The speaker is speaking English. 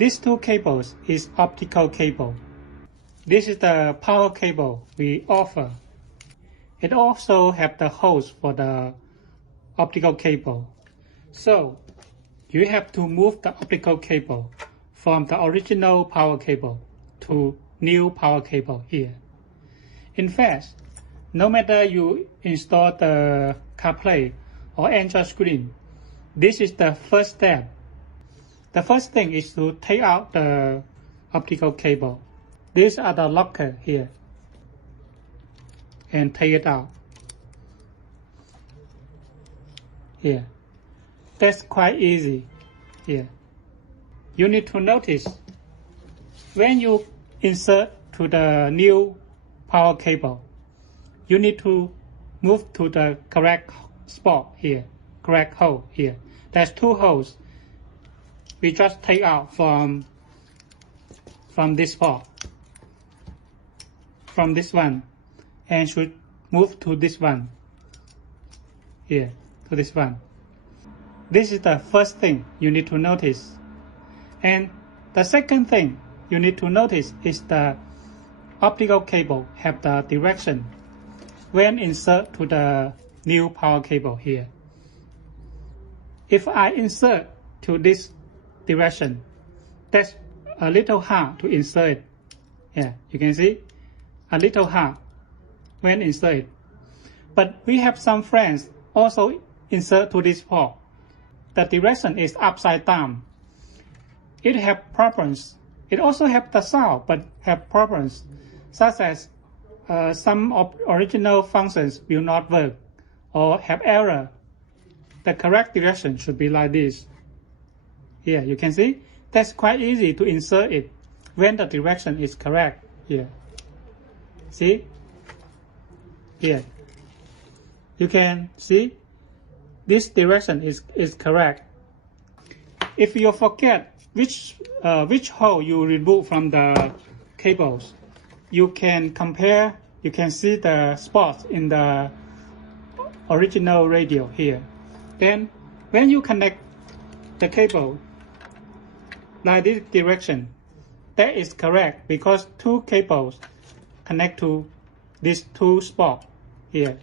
These two cables is optical cable. This is the power cable we offer. It also have the hose for the optical cable. So you have to move the optical cable from the original power cable to new power cable here. In fact, no matter you install the CarPlay or Android screen, this is the first step. The first thing is to take out the optical cable. These are the locker here. And take it out. Here. That's quite easy. Here. You need to notice when you insert to the new power cable, you need to move to the correct spot here, correct hole here. There's two holes. We just take out from this spot, from this one, and should move to this one, here, to this one. This is the first thing you need to notice. And the second thing you need to notice is the optical cable have the direction when insert to the new power cable here. If I insert to this direction, that's a little hard to insert it. Yeah, you can see a little hard when insert it. But we have some friends also insert to this port. The direction is upside down. It have problems. It also have the sound, but have problems, such as some of original functions will not work or have error. The correct direction should be like this. Here, you can see that's quite easy to insert it when the direction is correct. Here, see? Here, you can see this direction is correct. If you forget which hole you remove from the cables, you can compare. You can see the spots in the original radio here. Then when you connect the cable like this direction, that is correct because two cables connect to these two spots here.